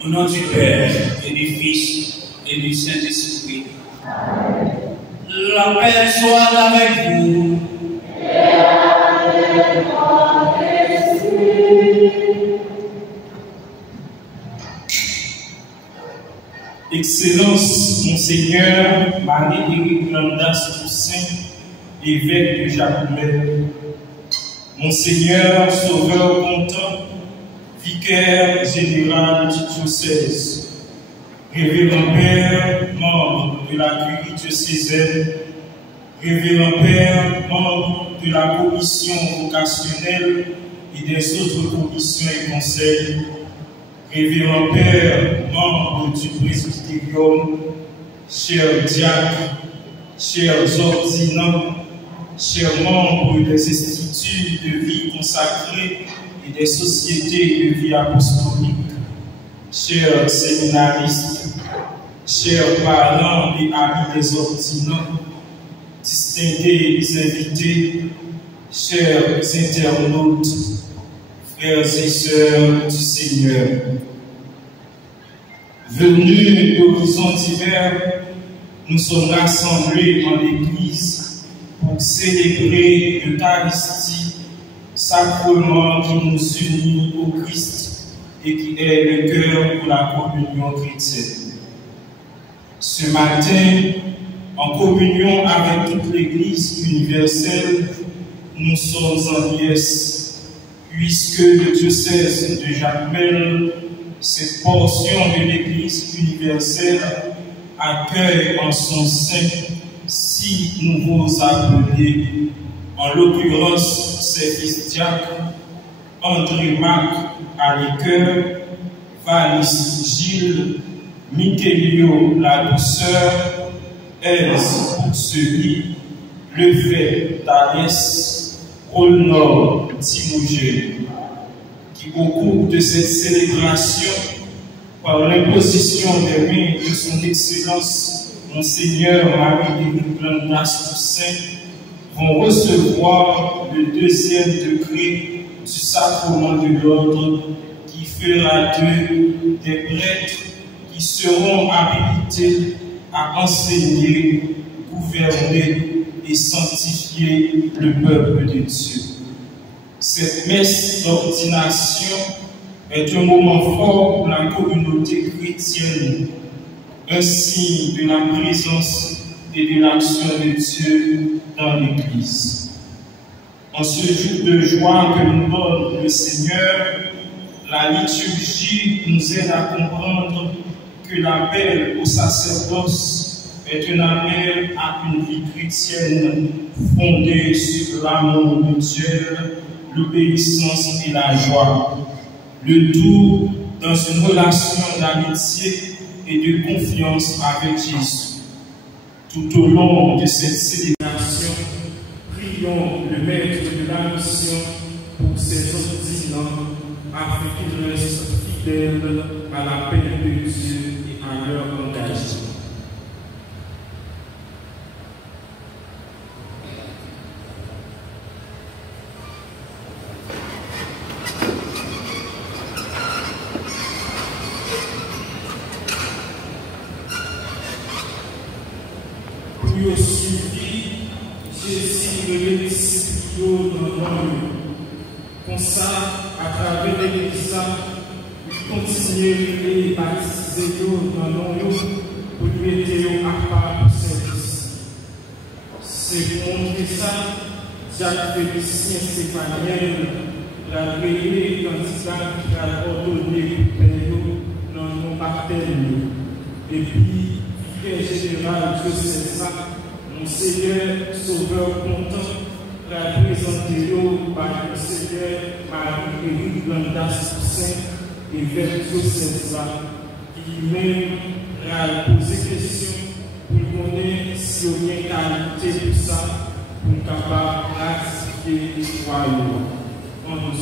Au nom du Père et du Fils et du Saint-Esprit. La paix soit avec vous. Et avec votre esprit. Excellence, Monseigneur Marie-Éric Landas Toussaint, évêque de Jacumel. Monseigneur Sauveur Contant, vicaire général du diocèse. Révérend Père, membre de la curie diocésaine. Révérend Père, membre de la commission vocationnelle et des autres commissions et conseils. Révérend Père, membre du presbytérium, chers diacres, chers ordinants, chers membres des instituts de vie consacrés et des sociétés de vie apostolique, chers séminaristes, chers parents et amis des ordinants, distingués invités, chers internautes, frères et sœurs du Seigneur. Venus d'horizons divers, nous sommes rassemblés en l'Église pour célébrer l'Eucharistie, sacrement qui nous unit au Christ et qui est le cœur pour la communion chrétienne. Ce matin, en communion avec toute l'Église universelle, nous sommes en liesse, puisque le diocèse de Jacumel, cette portion de l'Église universelle, accueille en son sein 6 nouveaux appelés, en l'occurrence ses fils diacres, André Marc Alécoeur, Valis Gilles, Michelio la douceur, Aise Poursuivi, Lefebvre Thalès, Rolnor Timogène, qui au cours de cette célébration, par l'imposition des mains de son Excellence, Monseigneur Marie-Éric Landas Toussaint, vont recevoir le deuxième degré du sacrement de l'ordre qui fera d'eux des prêtres qui seront habilités à enseigner, gouverner et sanctifier le peuple de Dieu. Cette messe d'ordination est un moment fort pour la communauté chrétienne, un signe de la présence et de l'action de Dieu dans l'Église. En ce jour de joie que nous donne le Seigneur, la liturgie nous aide à comprendre que l'appel au sacerdoce est un appel à une vie chrétienne fondée sur l'amour de Dieu, l'obéissance et la joie. Le tout dans une relation d'amitié et de confiance avec Jésus. Tout au long de cette célébration, prions le Maître de la mission pour ses ordinants afin qu'ils restent fidèles à la paix de Dieu et à leur engagement. Puis au suivi, Jésus de l'Esprit dans l'homme. Comme ça, à travers l'Église, continuer à baptiser dans l'homme pour lui aider à part du service. C'est pour montrer ça, Jacques Félicien Stéphaniel l'a créé candidat qui a ordonné pour dans nos baptêmes. Et puis, Vicaire général diocésain, Monseigneur Sauveur Content, la présenter par le Seigneur Marie-Éric Blandas Toussaint, évêque diocésain, qui même a posé question pour connaître si on est qualité de ça, pour capable de ratifier l'histoire. En nous.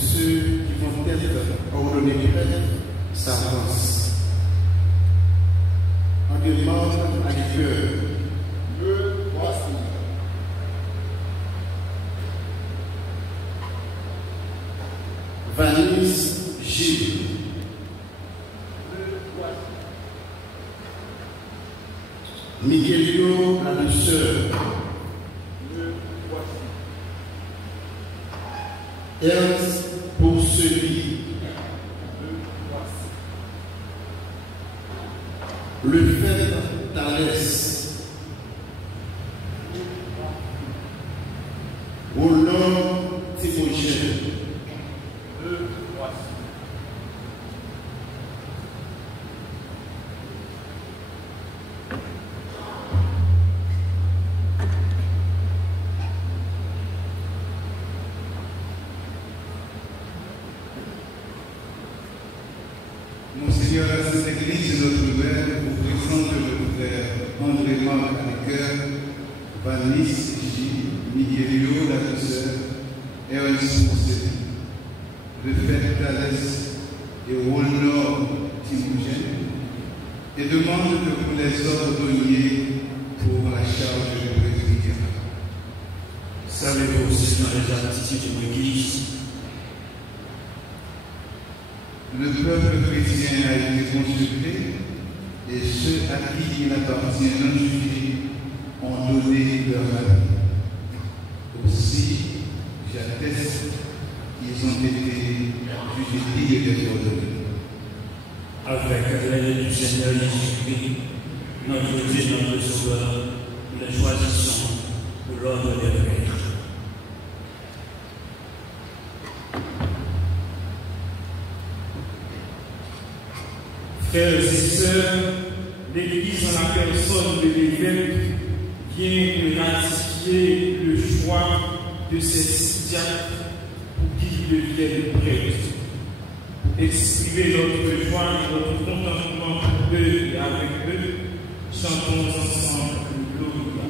Ceux qui vont être ordonnés prêtres s'avancent. On demande à cœur. Le voici. Vanessa Gilles. Le voici. Miguelio la douceur. Le voici. Ernst pour celui. Le fait Thalès. Au nom Théogène. Le voici. Monseigneur, cette église de notre Père vous présente le frère André-Marc Alker, Vanessa Gilles, Miguelio la douceur, Ernst Mousset, le frère Thalès et Wolnor Timogène, et demande que vous les ordonniez pour la charge de presbytère. Savez-vous, Seigneur, les attitudes de l'Église? Le peuple chrétien a été consulté et ceux à qui il appartient non-juifs ont donné leur avis. Aussi, j'atteste qu'ils ont été jugés et désordonnés. Avec l'aide du Seigneur Jésus-Christ, notre Dieu, notre Sauveur, nous les choisissons pour l'ordre des prêtres. Frères et sœurs, l'Église en la personne de l'évêque vient de ratifier le choix de ces diacres pour qu'ils deviennent prêtres. Exprimer notre joie et notre contentement pour eux et avec eux, chantons ensemble le Gloria.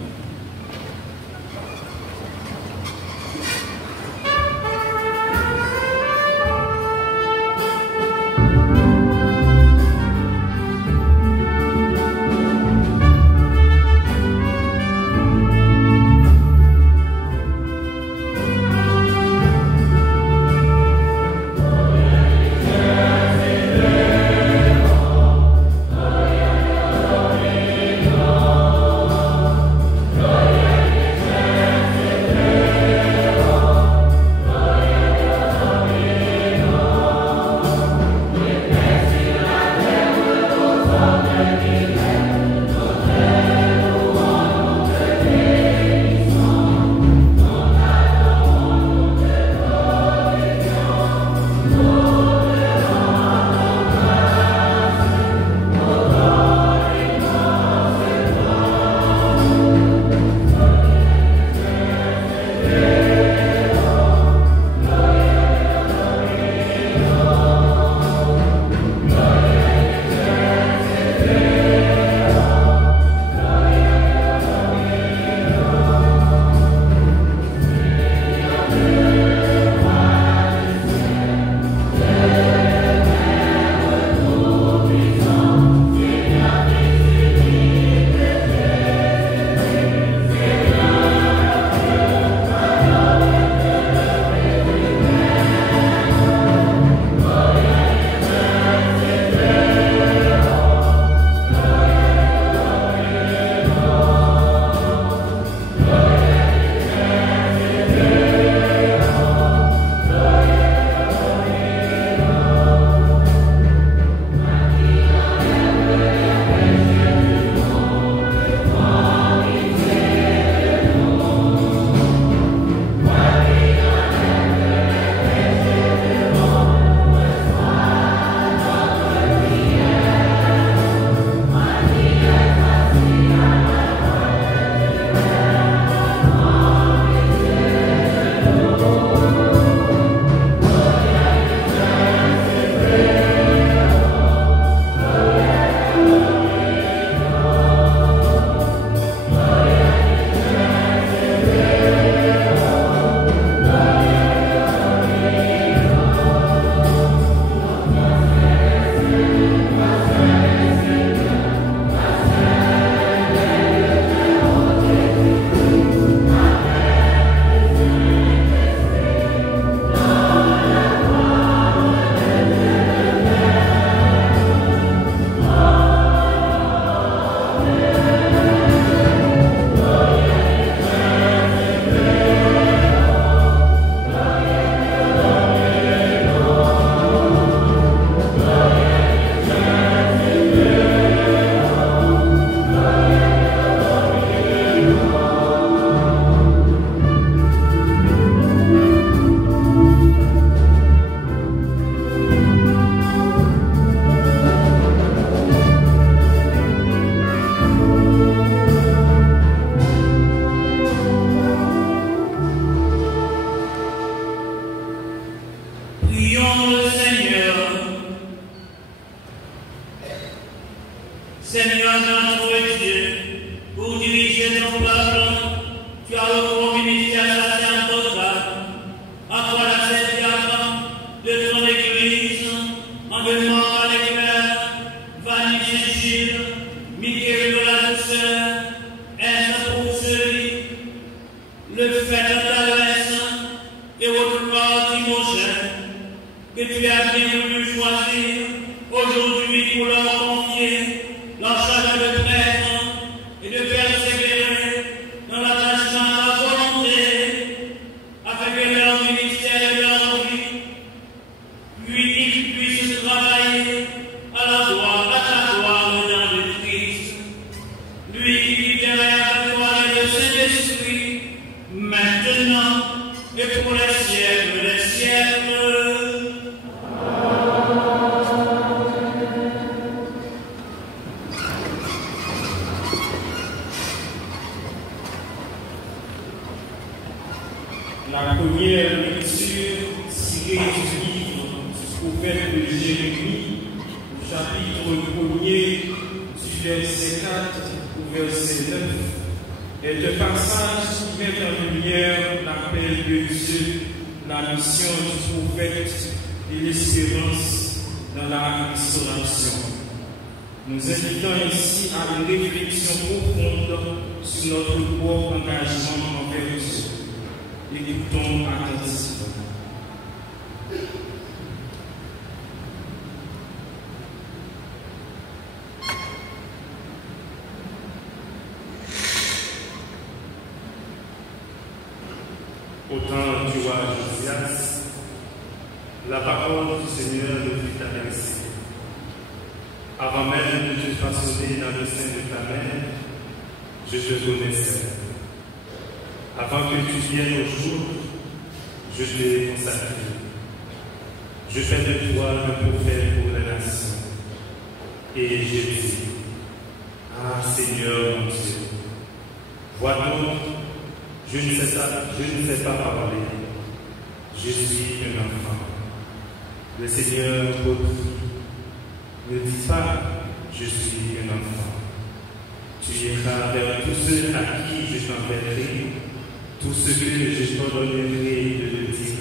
Seigneur notre Dieu, pour diriger ton peuple, tu as le ministère sacerdotal. Accorde à cette diacre de ton Église, en demandant à l'éclair, Vanille Gilles, Michael de la Douceur, ainsi pour celui, le fait de ta laisse, et votre corps Timogène, que tu as bien voulu choisir aujourd'hui pour leur confier la charge de prêtre et de persévérer dans l'attachement à la volonté, afin que leur ministère et leur vie, lui, ils puissent travailler à la gloire, à ta gloire dans le Christ. Lui qui vivra avec toi et le Saint-Esprit, maintenant et pour les siècles des siècles. Amen. prophète de Jérémie, au chapitre 1er, du verset 4 au verset 9, est un passage qui met en lumière l'appel de Dieu, la mission du prophète et l'espérance dans la restauration. Nous invitons ici à une réflexion profonde sur notre propre engagement envers Dieu. Écoutons attentivement. Au temps du roi Josias, la parole du Seigneur nous fut adressée. Avant même de te façonner dans le sein de ta mère, je te connaissais. Avant que tu viennes au jour, je t'ai consacré. Je fais de toi un prophète pour les nations. Et j'ai dit, ah Seigneur mon Dieu, vois donc, je ne sais pas parler. Je suis un enfant. Le Seigneur reprit, ne dis pas, je suis un enfant. Tu iras vers tous ceux à qui je t'enverrai, tout ce que je t'ordonnerai de le dire.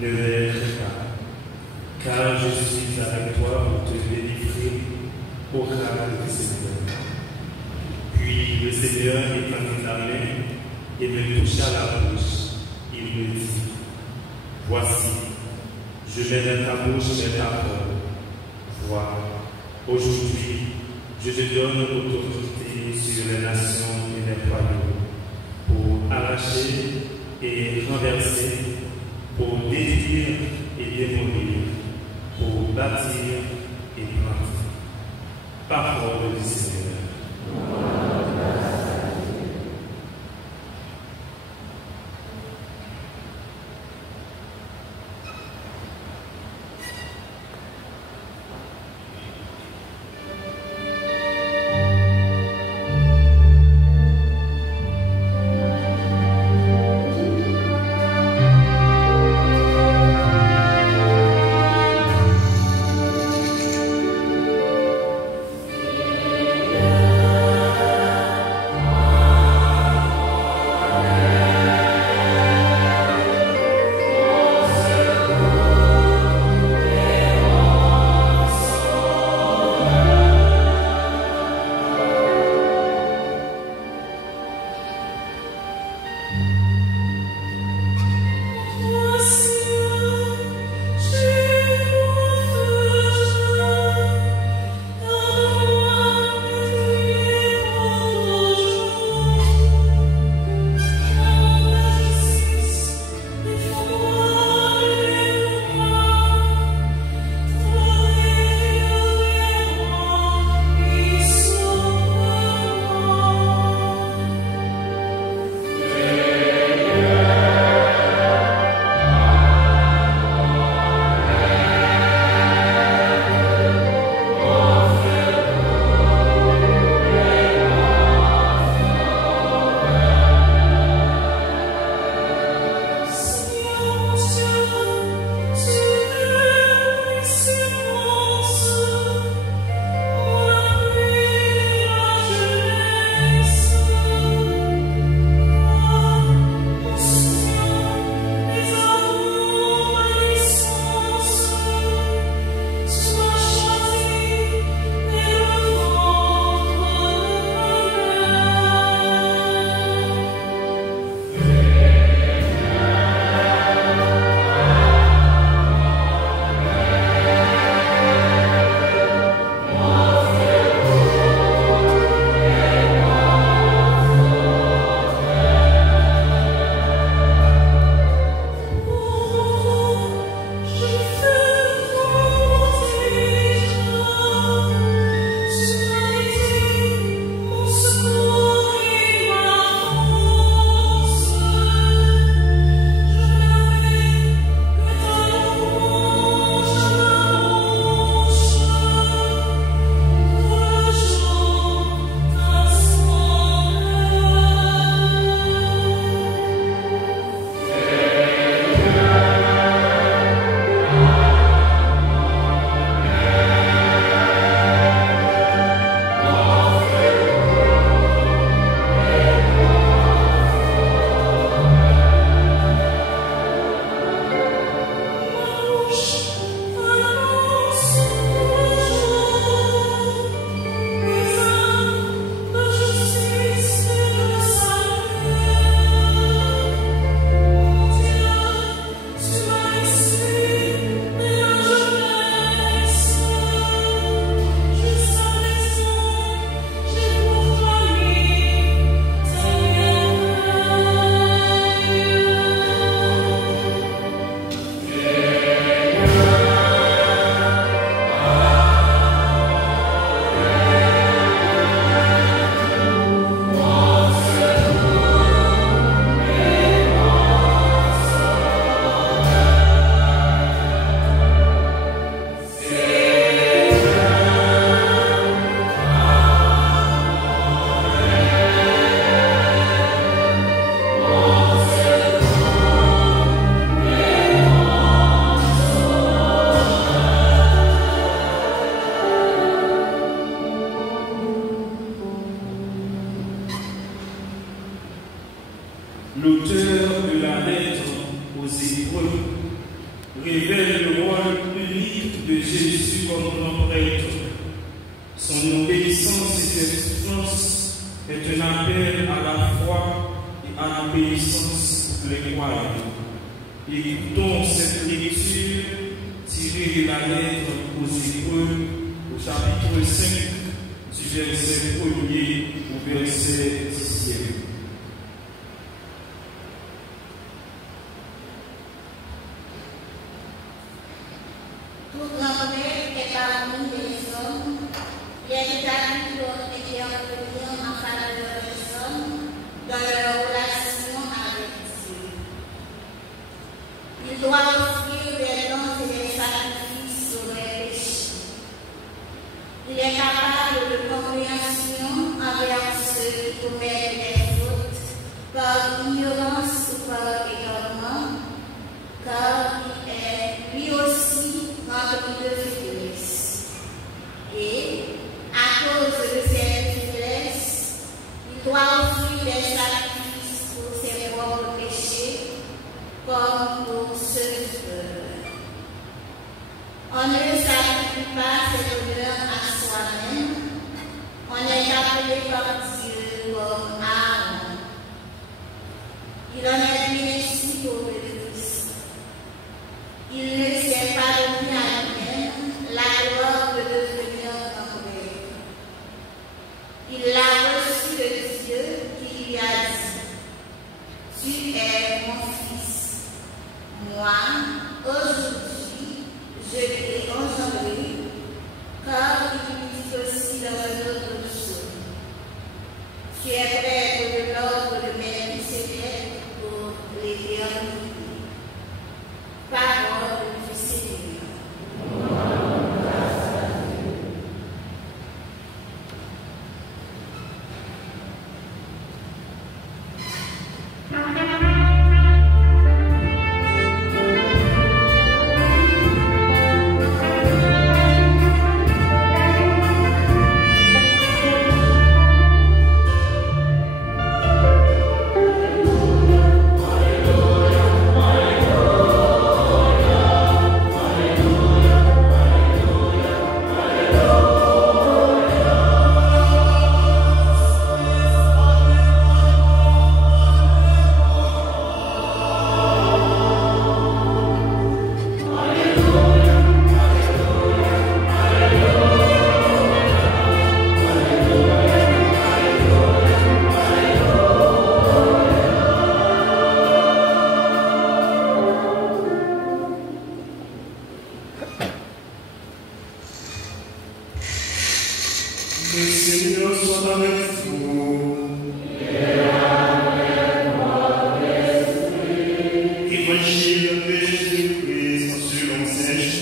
Ne les crains pas, car je suis avec toi pour te délivrer au grade du Seigneur. Puis le Seigneur étendit la main et me toucha la bouche. Il me dit, voici, je mets dans ta bouche mes paroles. Vois, aujourd'hui, je te donne autorité sur les nations et les royaumes, pour arracher et renverser, pour détruire et démolir, pour bâtir et planter. Parole du Seigneur. révèle le rôle unique de Jésus comme grand prêtre. Son obéissance et ses souffrances est un appel à la foi et à l'obéissance pour les croyants. Écoutons cette lecture tirée de la lettre aux Hébreux au chapitre 5 du verset 1er au verset 10e. Tout grand prêtre est parmi les hommes, il est établi pour intervenir en faveur des hommes dans leur relation avec Dieu. Il doit offrir des dons et des sacrifices sur les péchés. Il est capable de compréhension envers ceux qui commettent des fautes par ignorance ou par égarement, car il est lui aussi rempli de faiblesse. Et, à cause de cette faiblesse, il doit offrir des sacrifices pour ses propres péchés, comme pour ceux du peuple. On ne sacrifie pas cette honneur à soi-même, on est appelé par Dieu comme Aaron. Il en est bien ainsi pour le Christ. Il ne s'est pas donné à lui-même la gloire de devenir grand prêtre. Il l'a reçu de Dieu qui lui a dit: Tu es mon fils. Moi, aujourd'hui, je l'ai engendré, car il dit aussi dans un autre psaume: Tu es prêtre de l'ordre de Melchisédek pour l'éternité. Parole du Seigneur. Le Seigneur soit avec vous. Évangile de Jésus-Christ selon Saint Jean.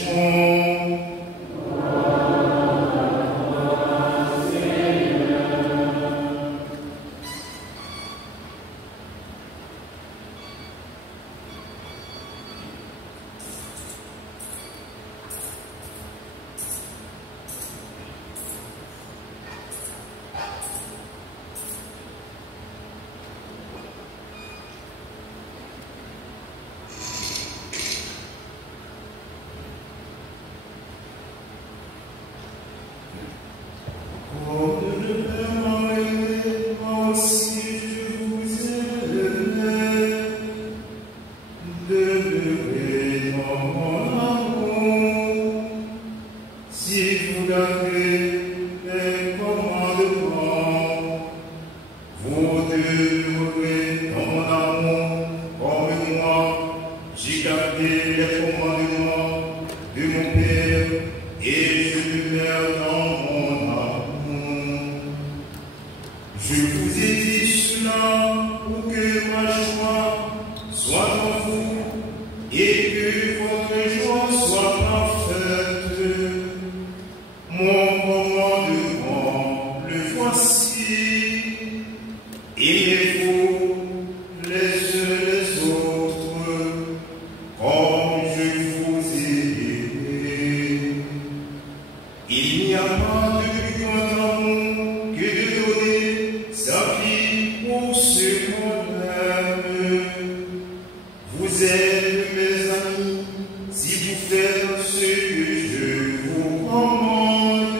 Vous êtes mes amis, si pour faire ce que je vous commande.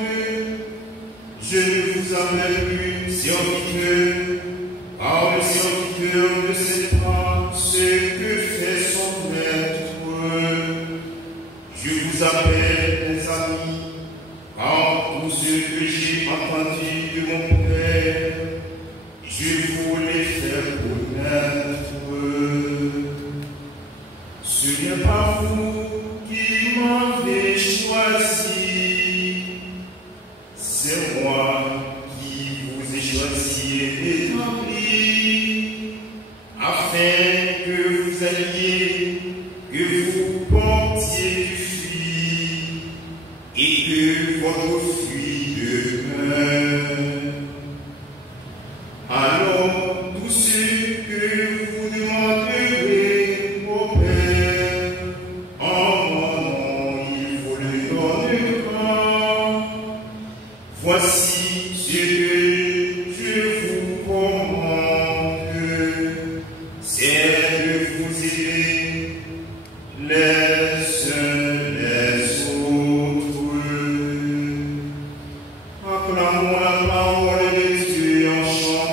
Je ne vous appelle plus serviteur, car le serviteur ne sait pas ce que fait son maître. Je vous appelle mes amis, car tout ce que j'ai entendu de mon Père, je voulais faire connaître. Ce n'est pas vous qui m'avez choisi, c'est moi qui vous ai choisi et établi, afin que vous alliez, que vous portiez du fruit, et que votre fruit demeure. Alors, tout ce que vous demanderez au Père, en mon nom, il vous le donnera. Voici ce que je vous commande, c'est de vous aimer les uns les autres. Acclamons la parole de Dieu en chantant.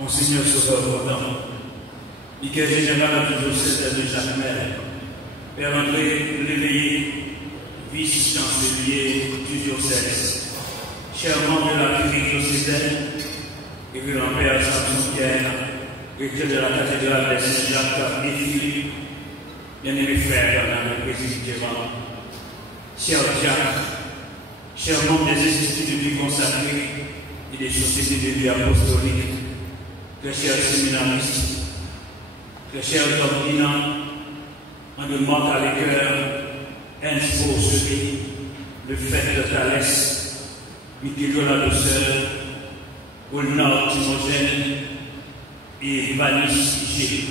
Monseigneur Sauveur Rodin, vicaire général du diocèse de Jacmel, Père André Léveillé, vice-chancelier du diocèse, chers membres de la curie diocésaine, révérend Père Samson-Pierre, recteur de la cathédrale de Saint-Jacques et Philippe, bien-aimés frères dans le président, chers Jacques, chers membres des instituts de vie consacrés et des sociétés de vie apostolique, très chers séminaristes, très chers ordinants, en demande à l'écœur, Ensposeri, le fait de Thalès, Michelo la douceur, Olna Timogène et Vanis G.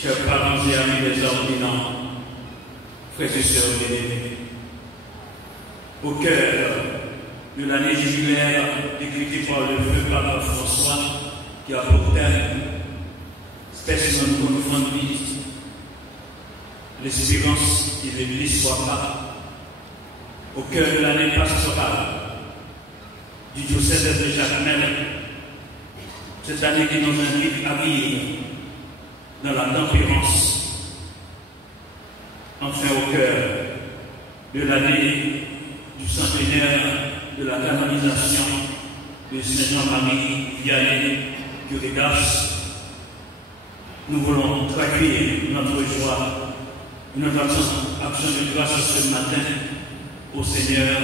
Chers parents et amis des ordinants, frères et sœurs bien-aimés, au cœur de l'année jubilaire décrétée par le feu Papa François, qui a pour thème spécimen confondit l'espérance qui l'Église soit pas au cœur de l'année pastorale du diocèse de Jacmel, cette année qui nous invite à vivre dans la tempérance, enfin au cœur de l'année du centenaire de la canonisation de Saint Jean-Marie Vianney Curigas. Nous voulons traduire notre joie, notre action de grâce ce matin au Seigneur,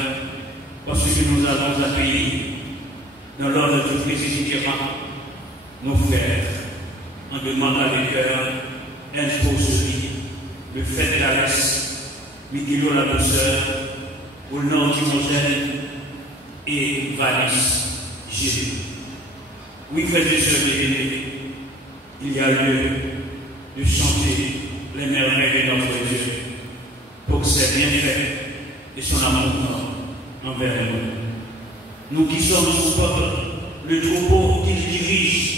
parce que nous avons accueilli dans l'ordre du président nos frères, en demandant les cœurs, Ensposeri, le fait d'Alès, Michelo la douceur, Olna Timogène et Vanis Jésus. Oui, frères et sœurs bien-aimés, il y a lieu de chanter les merveilles de notre Dieu pour ses bienfaits et son amour envers nous. Nous qui sommes son peuple, le troupeau qu'il dirige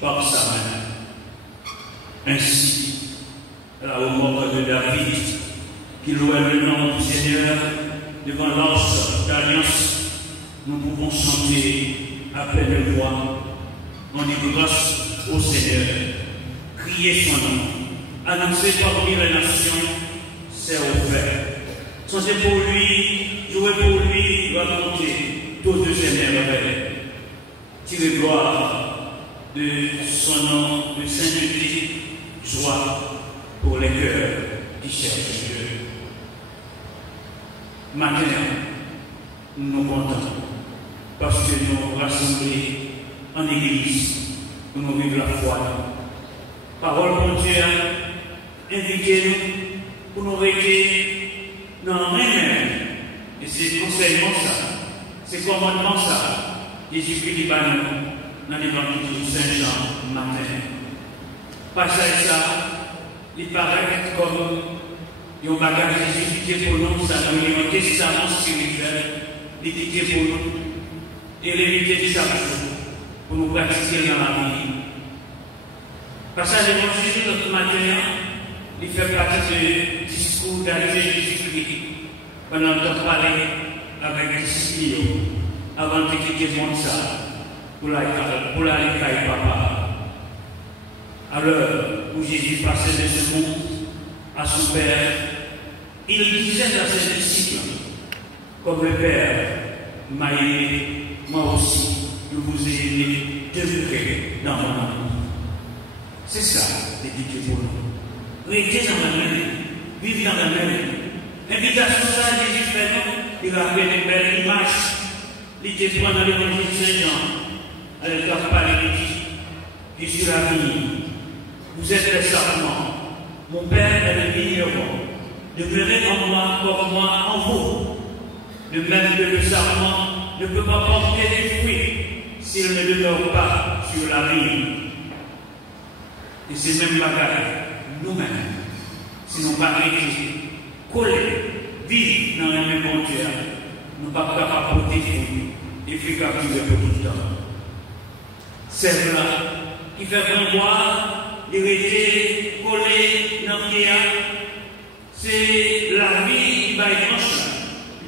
par sa main. Ainsi, là au mort de David, qui louait le nom du Seigneur devant l'ange d'alliance, nous pouvons chanter à pleine voix. On dit grâce au Seigneur, crier son nom, annoncer parmi les nations, c'est offert. Chantez pour lui, jouer pour lui, raconter toutes ses merveilles. Tirez gloire de son nom, de sainteté, joie pour les cœurs qui cherchent Dieu. Maintenant, nous comptons parce que nous rassemblés en église, nous vivons la foi. Parole pour Dieu, invitez-nous pour nous rester dans rien. Et c'est conseillement ça, c'est commandement ça. Jésus-Christ dit par nous dans l'évangile de Saint-Jean matin. Passage ça, il paraît comme un bagage Jésus pour nous, ça nous est un testament spirituel, l'étiquette pour nous, et l'éviter de chaque jour pour nous pratiquer dans la vie. Passage de l'évangile de matin, il fait partie du discours d'arrivée de Jésus-Christ pendant qu'on parlait avec les disciples avant de quitter le monde pour aller avec papa. À l'heure où Jésus passait de ce monde à son Père, il disait à ses disciples, comme le Père m'a aimé, moi aussi, je vous ai aimé, demeurez dans mon amour. C'est ça, l'éthique pour nous. Restez dans la main, vivez dans la main. L'invitation ça, Jésus fait nous, il a fait des belles images. Il était dans l'évangile de Saint-Jean, elle a parlé de qui je suis la vie. Vous êtes les sarments. Mon Père est le vigneron. Demeurez en moi comme moi en vous. De même que le sarment ne peut pas porter des fruits s'il ne demeure pas sur la vigne. Et c'est même bagarre, nous-mêmes, si nous ne pas rester collés, vivre dans la même monture, nous ne sommes pas capables de porter fruits et puis capturer pour tout le temps. C'est là qui fait qu'on voit il était collé dans le pied. C'est la vie qui va être tranchée.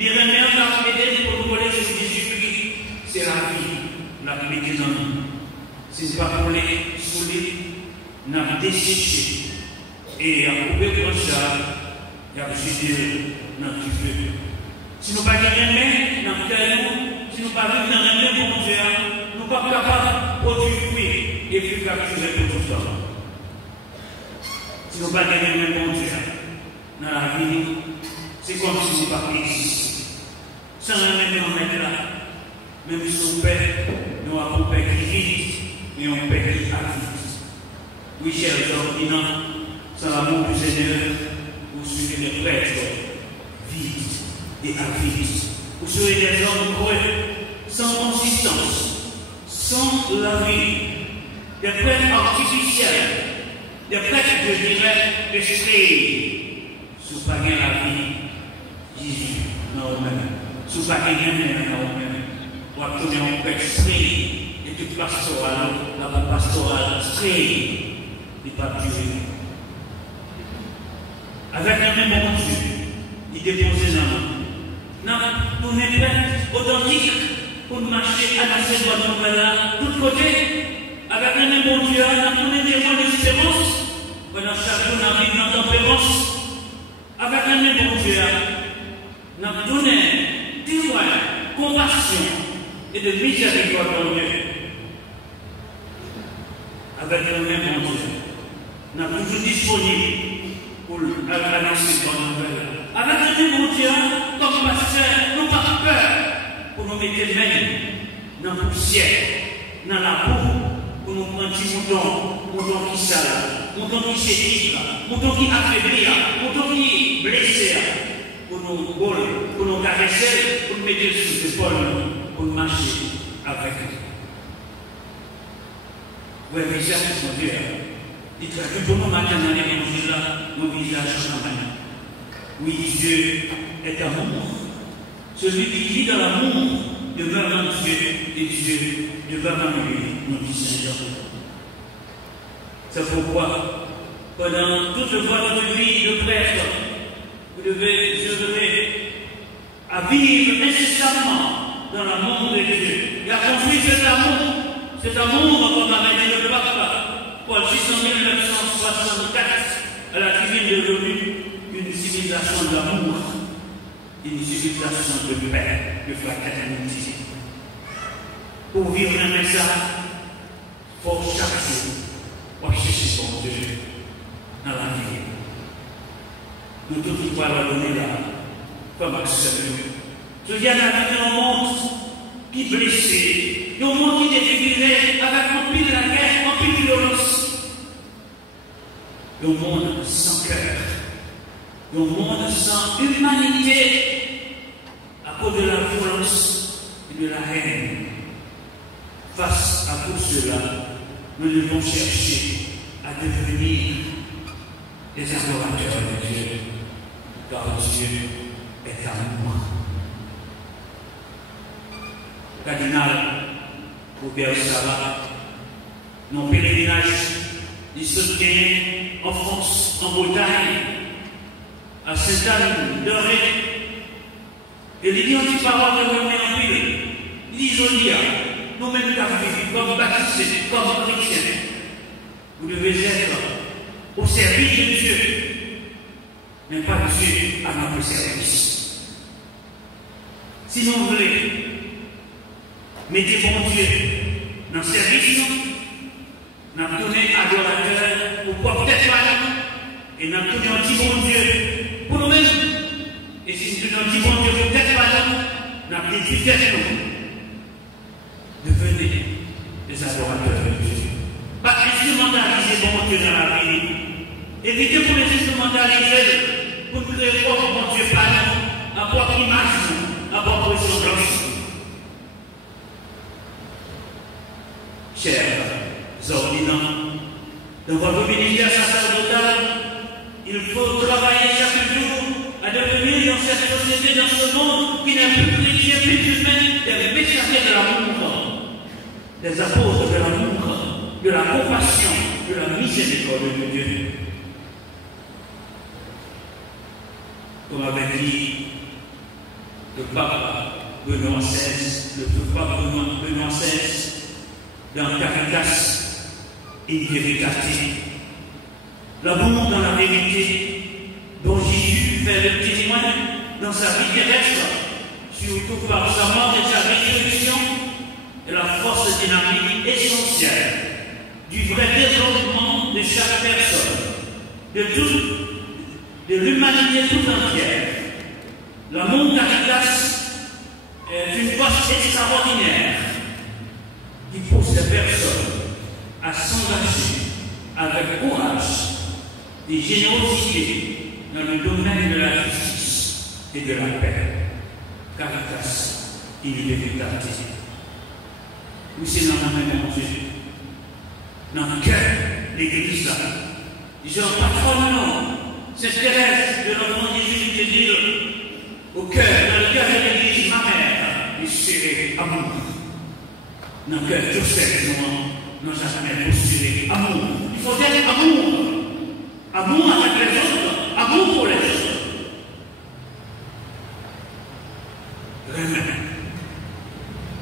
Il remet en appétit pour coller sur Jésus-Christ. C'est la vie, la vie dans nous. Si ce n'est pas collé sur lui, nous avons desséché. Et à couper comme ça, il y a jeté dans le feu. Si nous ne pas gagner dans le cœur, si nous ne pas vivre dans le même bon Dieu, nous ne sommes pas capables de produire fruit et puis capturer pour tout le temps. Si nous ne pas gagner le même bon Dieu dans la vie, c'est comme si nous ne pas existé. Sans la même mettre là, même si nous père, nous avons un père qui vit, mais un père qui habite. Oui, chers ordinants, sans l'amour du Seigneur, vous serez des prêtres vides et avides. Vous serez des hommes creux, sans consistance, sans la vie, des prêtres artificiels. Des prêtres, je dirais, esprits. Sous pas bien la vie, Jésus, non, même. Sous pas bien non, même. On va tourner en prêtre esprit, et tout pastoral, la pastorale, esprit, il n'est pas Dieu. Avec un même bon Dieu, il dépose la main. Non, on est prêts, authentiques, pour marcher à la saison de nouvelle-là, de tous côtés. Avec un même bon Dieu, on est des gens d'espérance. Pendant chaque jour, on vit dans tempérance. Avec un même bon Dieu, on a donné témoin, compassion et de miséricorde en Dieu. Avec un même bon Dieu, on est toujours disponible pour annoncer bonne nouvelle. Avec un même bon Dieu, comme pasteur, nous n'avons pas peur pour nous mettre les mains dans la poussière, dans la boue. Pour nous prendre un petit mouton qui sale, mouton qui chétive, mouton qui affaiblit, mouton qui blessé, pour nous caresser, pour nous mettre sur les épaules, pour nous marcher avec nous. Oui, visage de mon Dieu. Il traduit pour nous maintenant dans l'évangile, nos visages en main. Oui, Dieu est amour. Celui qui vit dans l'amour demeure en Dieu et Dieu demeure en lui, nous dit Saint Jean. C'est pourquoi, pendant toute votre vie de prêtre, vous devez œuvrer à vivre incessamment dans l'amour de Dieu. Il a construit cet amour, comme avait dit le pape, 1964, elle a devenu une civilisation d'amour, une civilisation de paix, de fraternité. Pour vivre un message, il faut chaque jour chercher son Dieu dans la vie. Nous tous qui pouvons donner là, comme accès. Je viens d'arriver dans un monde qui est blessé, un monde qui est défiguré avec un pile de la guerre, un pile de violence. Un monde sans cœur, un monde sans humanité à cause de la violence et de la haine. Face à tout cela, nous devons chercher à devenir des adorateurs de Dieu, car Dieu est amour. Cardinal Robert Sarah, nos pèlerinages, ils se tiennent en France, en Bretagne, à Sainte-Anne-de-Ré, et les liens du parole de remet en ville, ils ont dit, nous-mêmes comme baptisés, comme chrétiens, vous devez être au service de Dieu, mais pas Dieu à notre service. Si nous voulons mettre bon Dieu dans le service, nous avons donné adorateur pourquoi peut-être pas nous, et nous avons donné un petit bon Dieu pour nous-mêmes. Et si nous donnons un petit bon Dieu pour peut-être pas nous, nous avons dit peut-être nous. Devenez des adorateurs de Dieu. Pas instrumentaliser bon Dieu dans la vie. Évitez pour les instrumentaliser, pour créer bon Dieu par nous, à votre image, à votre ressemblance. Chers ordinants, dans votre ministère sacerdotal, il faut travailler chaque jour à devenir dans cette société, dans ce monde qui n'est plus chrétien, plus humain, des messagers de l'amour, des apôtres de l'amour, de la compassion, de la miséricorde de Dieu. Comme avait dit le pape Benoît XVI, dans Caritas in Veritate, l'amour dans la vérité, dont Jésus fait le témoin dans sa vie terrestre, surtout par sa mort et sa résurrection, est la force dynamique essentielle du vrai développement de chaque personne, de l'humanité tout entière. L'amour Caritas est une force extraordinaire qui pousse les personnes à s'engager avec courage et générosité dans le domaine de la justice et de la paix. Caritas in Veritate. Nous sommes dans la main de Dieu, dans le cœur de l'Église. Disons, patron, non, c'est Thérèse de l'enfant Jésus qui dit au cœur, dans le cœur de l'Église, ma mère, il serait amour. Dans le cœur de Joseph, nous avons jamais postulé amour. Il faut être amour. Amour avec les autres, amour pour les autres. Remède.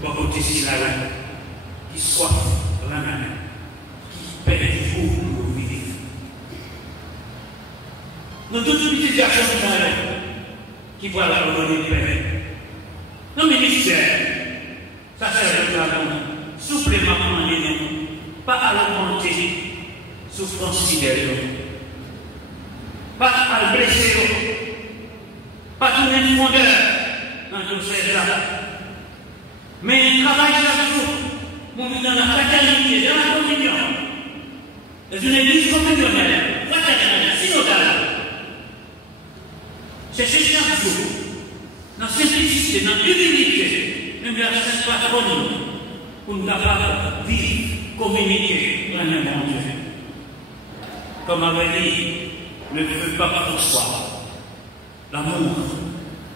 Beaucoup d'ici là, qui soif, remède. Qui paie vous pour vivre. Nous toutes les situations qui voient la volonté de paix. Nos ministères, ça sert de nous, supplémentairement, pas à l'augmenter, souffrance fidèle, pas à le blesser, pas tourner le fondeur dans tout ça. Mais travaille chaque jour, mon dans la fraternité, dans la communion. C'est une église communionnelle, fraternelle, synodale. C'est chaque jour, dans la simplicité, dans l'humilité, même la sainte patronne, pour nous capables de vivre, communiquer, vraiment mon Dieu. Comme avait dit le feu Papa François, l'amour,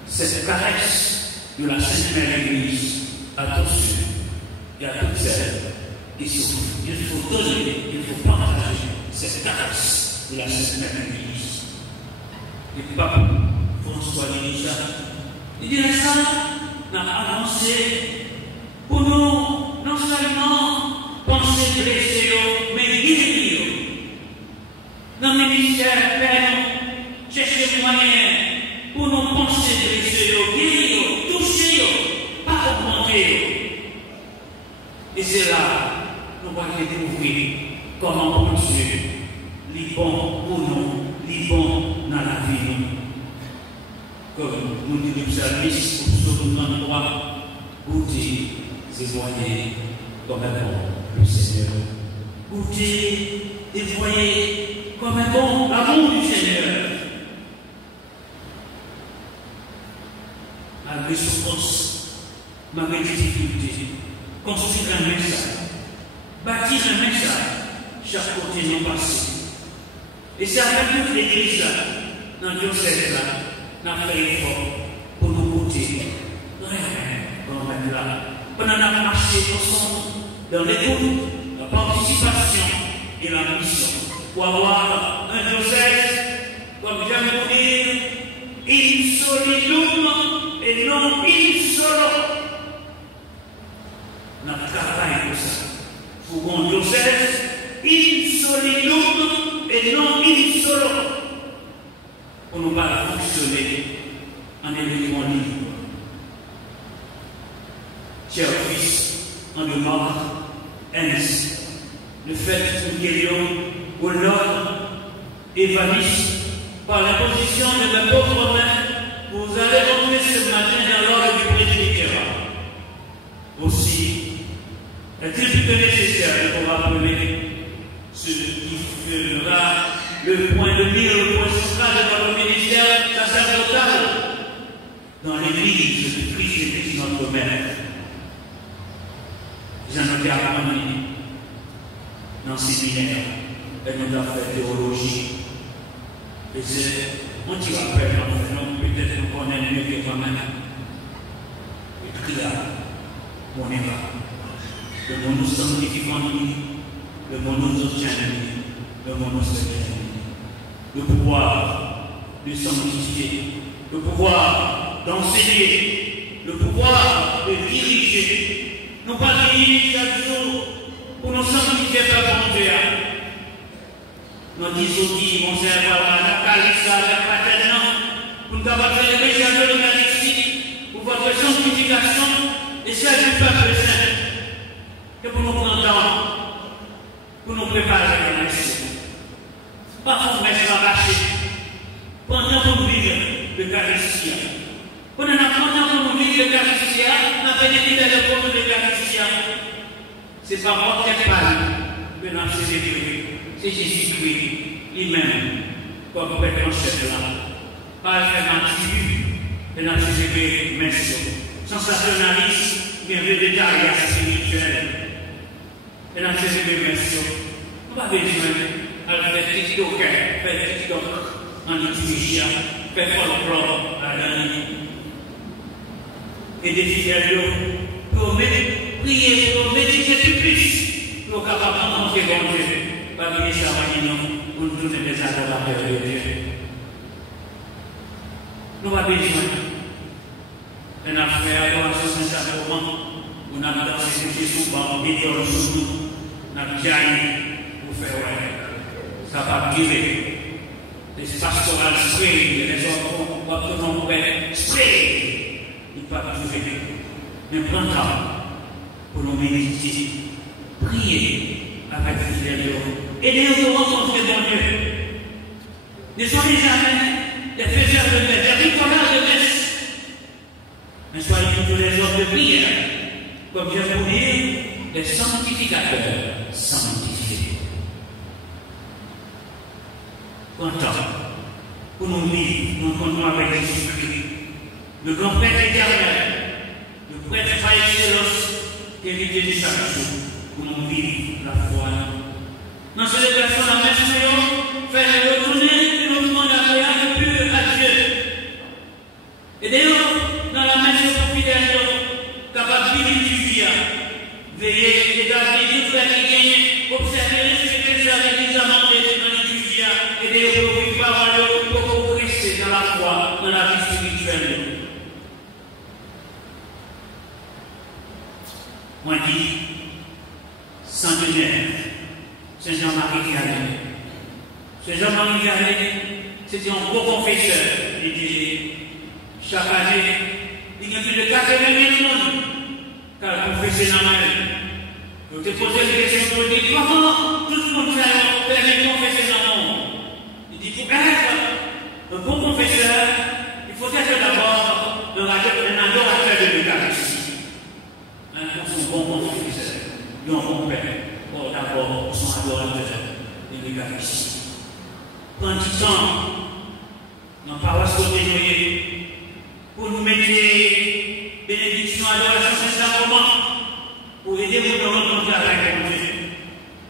cette caresse de la Sainte Mère Église à tous ceux et à toutes celles qui souffrent. Il faut donner, il faut partager cette caresse de la Sainte Mère Église. Et Papa François dit ça. Il dit ça, on a avancé pour nous, non seulement penser blesser, mais guérir. ministère, Père, nous chercher moyen pour nous penser de guérir, toucher, pas augmenter. Et c'est là nous allons découvrir comment bon Dieu, les bons pour nous, les bons dans la vie. Comme nous disons le psalmiste, au psaume 33, goûtez et voyez comme un bon le Seigneur. Goûtez et voyez comme un bon l'amour du Seigneur. Malgré souffrance, malgré difficulté, construire un message, bâtir un message, chaque côté nous passe. Et c'est avec toute l'église là, dans le diocèse là, n'a fait effort pour nous goûter. Rien, là. Pendant qu'on a marché ensemble dans l'écoute, la participation et la mission. Pour avoir un diocèse, comme j'aime vous dire, in solidum et non in solo. Notre travail pour ça. Pour un diocèse, in solidum et non in solo. Pour nous pas fonctionner en élément libre. Chers fils, en demande, ainsi, le fait que nous guérions au nord évanouisse par l'imposition de mes pauvres mains, vous allez rentrer ce matin dans l'ordre du presbytérat. Aussi, est-il plus que nécessaire de vous rappeler ce qui fera le point de mire, le point central de notre ministère sacerdotal dans l'église de Christ notre Mère. J'en ai appris dans le séminaire, et nous avons fait théologie. Et c'est, on dit après, peut-être nous connaissons mieux que toi-même. Et puis là, on est là. Le monde nous sanctifie en nous, le monde nous obtient en nous, le monde nous obtient en nous. Le pouvoir de sanctifier, le pouvoir d'enseigner, le pouvoir de diriger. Nous pas diriger chaque jour pour nous sanctifier par volonté. Nous disons, mon Seigneur, la calissa, la paternelle, pour nous avoir fait le péché de l'humanité, pour votre sanctification et celle du peuple saint. Que pour nous prendre temps, pour nous préparer à la nation. Pas pour nous mettre arraché. Pendant que nous vivons l'Eucharistie. Pendant que nous vivons l'Eucharistie, nous avons bénéficié de l'Eucharistie. Ce n'est pas moi qui ai parlé que nous avons célébré. C'est Jésus-Christ lui-même, comme Père en chef là. Pas le faire mentir, que nous avons célébré merci. Sensationnalisme, bien végétarien spirituel. Et nous avons célébré merci. Nous n'avons pas besoin de faire TikTok, faire TikTok en liturgie, faire folklore à l'année. Et des fidèles pour prier, pour méditer plus, pour capable d'entrer bon Dieu. Pas bien ça, pour nous donner des adorateurs de Dieu. Nous n'avons pas besoin d'un affaire adoration Saint-Sacrement, où nous avons dansé Jésus, on dit dans le sous nous avons gagné pour faire ça va durer. Les pastorales spray, les enfants, on va prendre un père spray. Il ne va pas durer. Mais prends temps pour nous méditer, prier avec fidèles. Aidez-nous à rencontrer mon Dieu. Ne soyez jamais des faiseurs de messe, des ritourneurs de messe. Mais soyez plutôt des hommes de prière. Comme je vous dis, des sanctificateurs sanctifiés. Content pour nous vivre, nous comptons avec Jésus-Christ, le grand Père éternel, le prêtre par excellence, qui est l'idée du chaque jour, pour nous vivre la foi. Dans cette célébration, la messe, faire retourner et nous demandons la prière pure à Dieu. Et d'ailleurs, dans la messe, pour fidèles, capable de vivre, veiller et garder tout ce qui gagne, observer ce que les Églises ont demandé dans l'église, et d'ailleurs, pour vivre par pour progresser dans la foi, dans la vie spirituelle. Moi, je dis, Saint Genève, Saint Jean-Marie Vianney, Ce Jean-Marie Vianney, c'était un gros confesseur. Il disait, chaque année, il y a plus de 80 000 personnes qui ont confessé dans la main. Je te posais une question, je dis, comment tout le monde fait confesser dans le monde? Il dit, pour être un bon confesseur, il faut être d'abord un adorateur de l'Eucharistie. Pour son bon confesseur, il y a un bon père, d'abord son adorateur de l'Eucharistie. Prends du temps dans la paroisse côté pour nous mettre bénédiction, adoration, Saint-Sacrement, pour aider nous à rencontrer avec Dieu.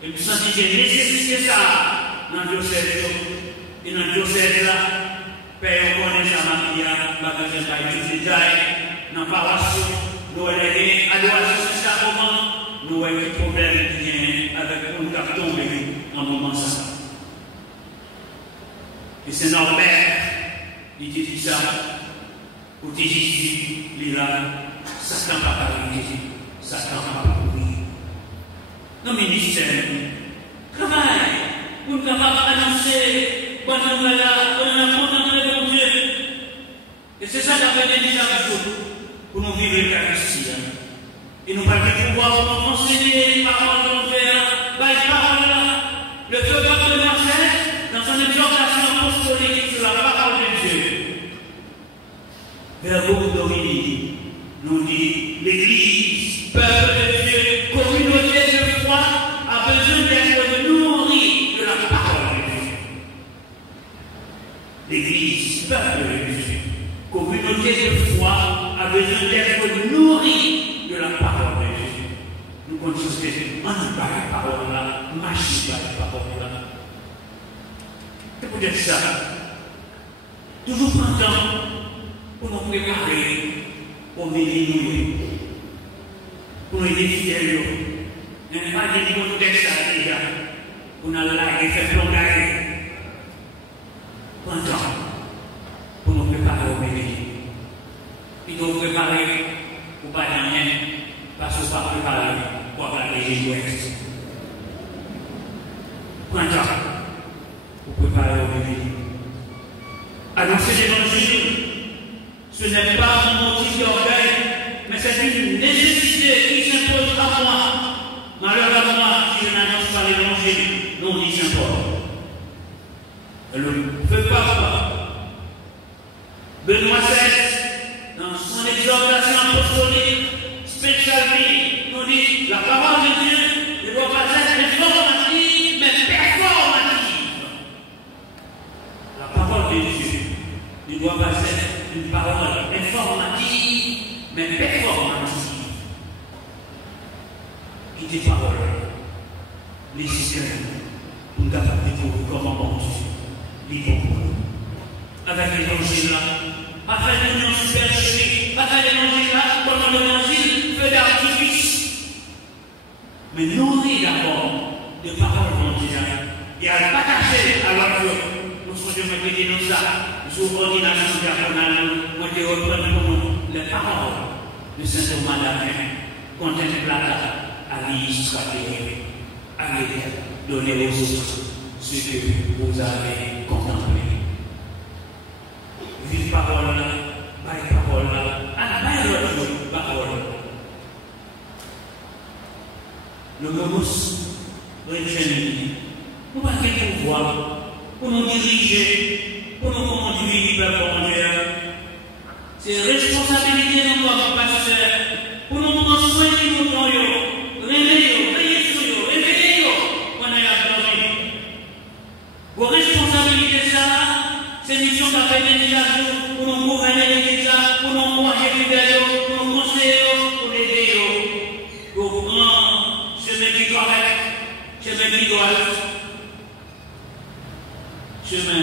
Et nous sentons que j'ai nécessité ça dans le diocèse. Et dans le diocèse là, Père, on connaît ça, Maria, Bagasin, Baïti, dans la paroisse, nous avons adoration, Saint-Sacrement, nous avons des problèmes qui viennent avec nous qui tombé en moment ça. Et c'est Norbert, il dit ça, pour dire Jésus, il est là, Satan va pas arriver, Satan va pas mourir. Nos ministères, travaillent, pour nous capables d'annoncer, bonne nouvelle là, bonne nouvelle de Dieu. Et c'est ça qu'on fait déjà avec vous, pour nous vivre l'Eucharistie. Et nous pas le pouvoir pour enseigner les paroles de Dieu, les paroles là, le feu de Marseille, dans son exhortation apostolique sur la parole de Dieu. Verbo Domini nous dit l'Église, peuple de Dieu, communauté de foi, a besoin d'être nourrie de la parole de Dieu. L'Église, peuple de Dieu, communauté de foi, a besoin d'être nourrie de la parole de Dieu. Nous continuons en par la parole là, marcher par la parole là. C'est pour dire ça. Toujours prendre temps pour nous préparer au milieu, pour nous aider fidèles. Nous n'avons pas dit pour nous dire ça déjà. Pour nous aller faire plongeer. Prendre temps pour nous préparer au milieu. Il doit préparer pour pas rien, parce qu'on ne va pas préparer pour avoir les Jésus. Prendre temps pour préparer au milieu. Annoncer l'évangile, ce n'est pas un motif d'orgueil, mais c'est une nécessité qui s'impose à moi. Malheur à moi si je n'annonce pas l'évangile, non dit Saint Paul. Le feu papa, Benoît XVI, dans son exhortation apostolique, spéciale vie, nous dit la parole de Dieu ne doit pas être informative, mais performative. La parole de Dieu ne doit pas être une parole informative, mais performative. Qui dit parole, les systèmes, nous sommes capables de découvrir comment bon Dieu, libre pour nous. Avec l'évangile là, afin de nous superchever, avec l'évangile là, comme l'évangile, feu d'artifice. Mais nourrir d'abord de paroles mondiales et à ne pas cacher alors que nous sommes répétés dans ça, sous ordination diaconale, nous devons reprendre pour nous les paroles de saint Thomas d'Aquin, contemplateur à l'histoire allez donner aux autres ce que vous avez contemplé. Vive parole là, baille parole là, à la parole. Le Nomos, nous avons quel pouvoir pour nous diriger, pour nous conduire vers le Dieu. C'est responsabilité de notre pasteur pour nous prendre soin de nous réveiller sur eux, réveiller quand on est abandonné. Vos responsabilités, ça, c'est une mission qu'a fait l'Église pour nous gouverner l'Église, pour nous encourager fidèles, pour nous conseiller, pour l'aider, pour prendre chemin qui correct, chemin qui droit, chemin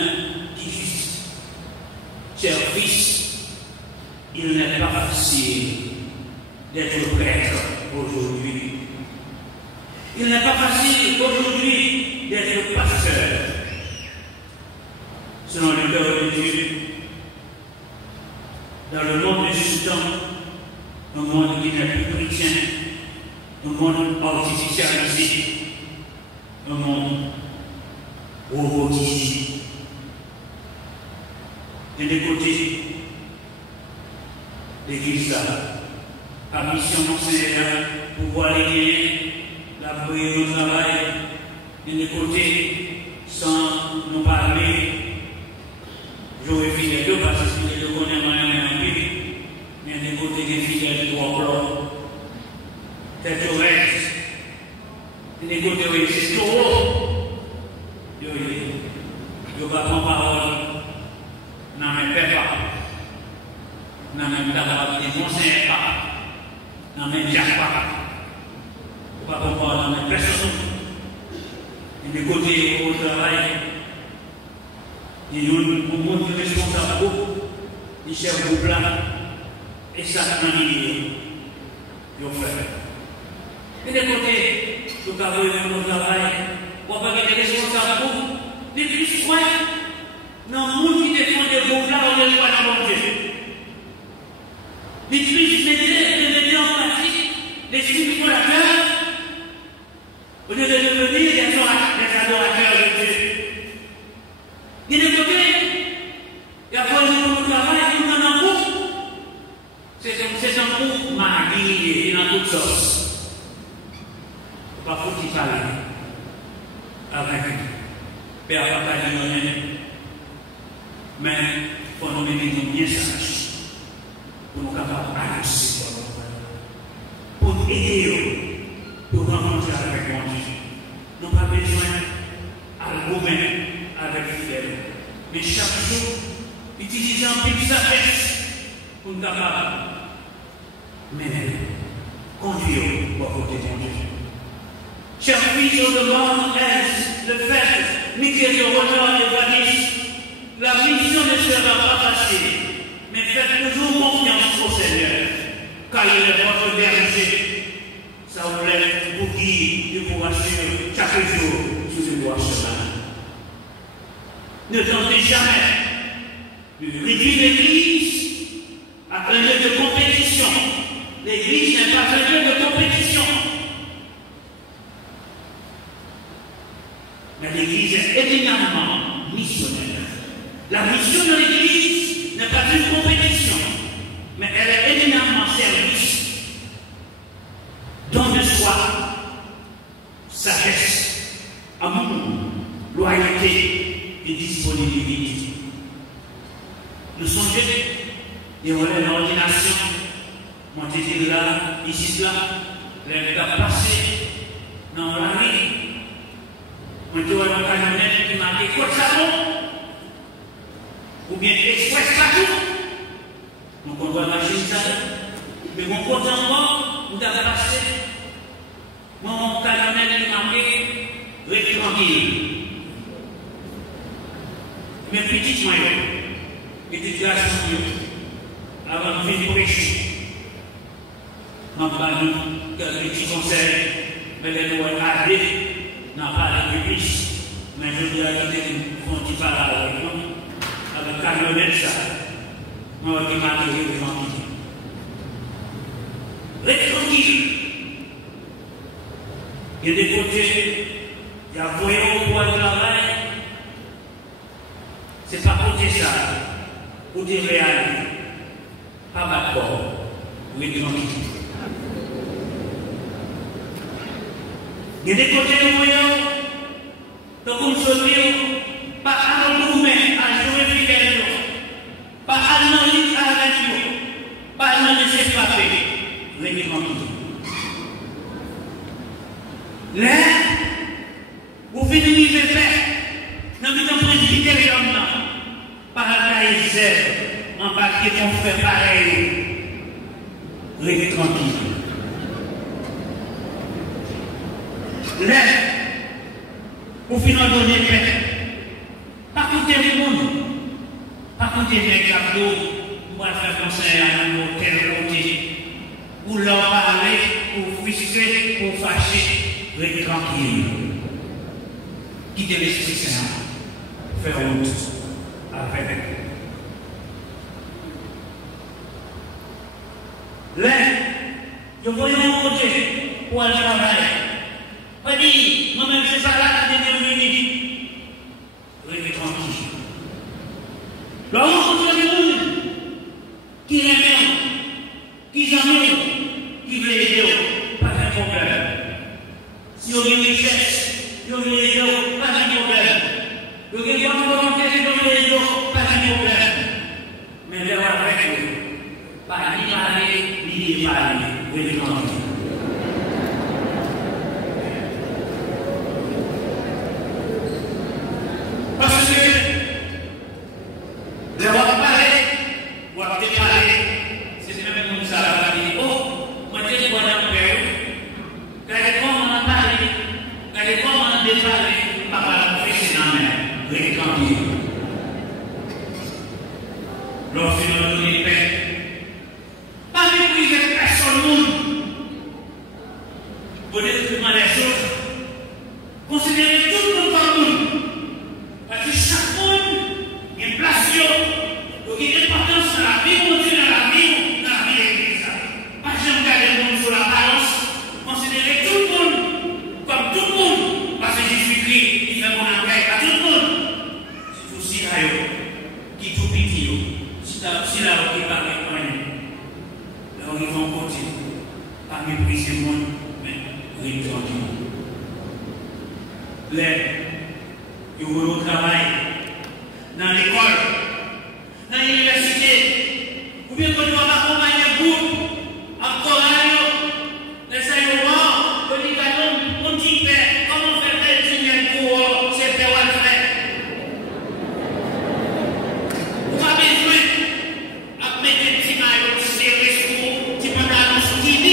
difficile, service. Il n'est pas facile d'être prêtre aujourd'hui. Il n'est pas facile aujourd'hui d'être pasteur. Selon le cœur de Dieu, dans le monde de ce temps, un monde qui n'est plus chrétien, un monde artificialisé, un monde robotisé, Et de côté, l'église là, la mission Seigneur, pouvoir aller la brûler au travail, et de côté, sans nous parler, j'aurais fidèle deux parce que je connais moi-même un peu, mais de côté des fidèles de trois tête ouverte, et de côté où c'est trop haut, je ne vais pas prendre parole. Non, mais pas. Non, mais pas. Ne conseille pas. Non, mais pas. Pas comprendre, non, mais personne. Et du côté au travail, il y a un monde responsable, il cherche au plan, et ça, il fait. Et du côté, au travail, on va pas être responsable, les plus soins. Non, nous qui défendons des bons là, on ne doit pas dans Dieu. Les plus médias en pratique, les spirituateurs, au lieu de devenir des adorateurs de Dieu. Il y a des côtés, il y a pas de travail, il y a un groupe. C'est un groupe marié, il y a toutes sortes. Pas faut qu'il parle avec lui. Père, papa, il mais il faut nous mettre bien sages pour nous capables d'avancer, pour nous aider, pour rencontrer avec mon Dieu. Nous n'avons pas besoin d'arguments avec fidèles, mais chaque jour, utiliser un peu de sagesse pour nous capables de conduire au côté de mon Dieu. Chers fils, on demande le fait, miséricorde et valise. La mission ne sera pas facile, mais faites toujours confiance au Seigneur, car il est votre berger. Ça vous lève pour guider et pour assurer chaque jour sur ce droit chemin. Ne tentez jamais de réduire l'Église à un lieu de compétition. L'Église n'est pas un lieu de compétition. Mais l'Église est éminemment missionnaire. La mission de l'Église n'est pas une compétition, mais elle est éminemment service. Don de soi, sagesse, amour, loyauté et disponibilité. Nous sommes des relais d'ordination, mon dit là, ici, là, les gars passés dans la rue, on dit à l'occasion qui m'a dit quoi ça va? Ou bien express partout. Donc on doit marcher ça. Mais mon côté encore, nous avons passé. Mon camionnette qui m'a dit, tranquille. Mes petites moyens, éducation, avant de venir prêcher. Je vais nous quelques petits conseils, mais les nous aller dans la République. Mais je dois dire qu'on dit pas avec nous. Avec camionnette, ça, moi, qui m'a dit, restez tranquille. Il y a des côtés, il y a voyant au point de travail. C'est pas côté ça, côté réel, pas d'accord, restez tranquille. Il y a des côtés de voyant, donc on se dit, pas à nous mettre à jouer fidèle, pas à nous lire à la radio, pas à nous laisser frapper, restez tranquille. Là, vous finissez de faire, nous devons précipiter l'homme là, par la réserve, en bas qui vont faire pareil, restez tranquille. Là, vous finissez de donner paix. Pas coûter le monde, pas coûter les cadeaux, pour faire conseil à un tel côté, pour leur parler, pour frustrer, pour fâcher, restez tranquille. Quittez l'Esprit Saint, faire route avec. Là, je voyais mon côté pour aller travailler. Pas dit, moi-même, c'est ça là qui est devenu. Restez tranquille. Là, on Le gouvernement de les pas de problème. Mais le avec eux, pas ni parler, ni parler. Oui, parce que d'avoir parlé, ou avoir déclaré, c'est même comme ça, la famille. Oh, moi j'ai quoi dans le père, quand elle comment on parle, quand elle comment on déclaré, par la précédente mère, réclamé. Lorsque nous donnons les paix, pas mépriser personne au monde, pour détruire les autres, considérer tout le monde comme monde. Parce que chaque monde a une place, donc il y a une importance dans la vie, on dit dans la vie de l'Église. Pas jamais garder le monde sur la balance, considérer tout le monde comme tout le monde, parce que Jésus-Christ, il fait mon accueil à tout le monde. C'est aussi là, qui tout petit, si là, on ne peut pas répondre, là, on va continuer, pas mépriser le monde, mais répondre. Vous voulez au travail, dans l'école, dans l'université, ou bien quand nous avons accompagné un groupe, en chorale, les aéroports, le Libanon, on dit comment faire tel signal pour ces faire à faire. Vous avez besoin de mettre des petits maillots serrés sur des pantalons sur TV,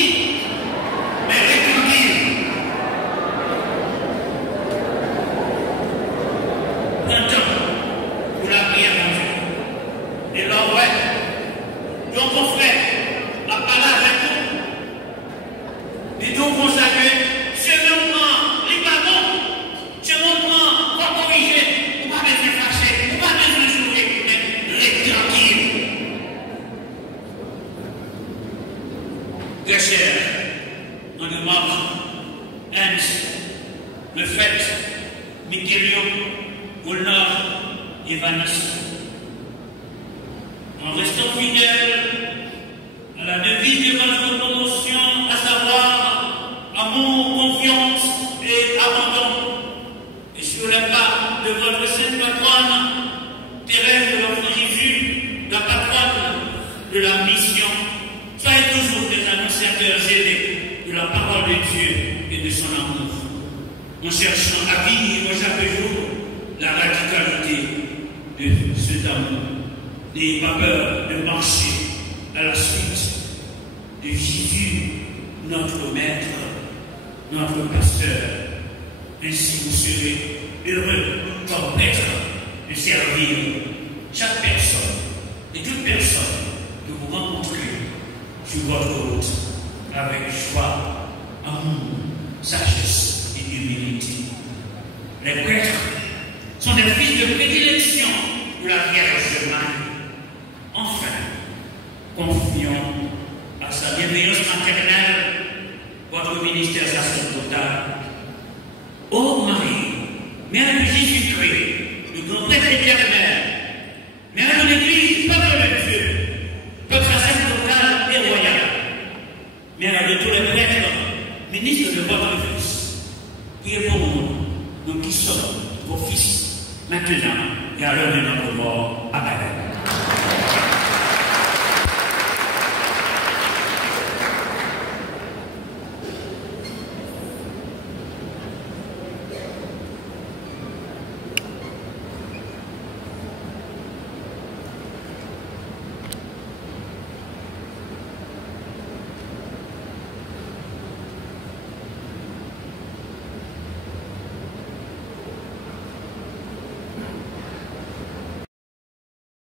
mais récupérer. Pour la prière de Dieu. Et là, ouais, donc mon frère, la parole avec vous. Et donc, consacrer, c'est le moment, les ballons, c'est le moment, pour corriger, pour pas besoin de fâcher, pour pas besoin de jouer, mais rester tranquille. Très cher, on demande, le fait, Michélio, Nord et Vanessa. En restant fidèle à la devise de votre promotion, à savoir amour, confiance et abandon, et sur les pas de votre sainte patronne, Thérèse de l'Enfant Jésus, la patronne de la mission, soyez toujours des annonciateurs zélés de la parole de Dieu et de son amour. En cherchant à vivre chaque jour la radicalité de cet amour. N'ayez pas peur de marcher à la suite de Jésus, notre Maître, notre Pasteur. Ainsi vous serez heureux comme maître de servir chaque personne et toute personne que vous rencontrez sur votre route avec joie, amour, sagesse et humilité. Les prêtres sont des fils de prédilection de la Vierge Marie. Enfin, confions à sa bienveillance maternelle votre ministère sacerdotal. Ô Marie, Mère de Jésus-Christ, le grand prêtre éternel, Mère de l'Église, peuple de Dieu, peuple sacerdotal et royal, Mère de tous les prêtres, ministre de votre Fils, priez pour nous, nous qui sommes vos fils, maintenant et à l'heure de notre mort. Amen.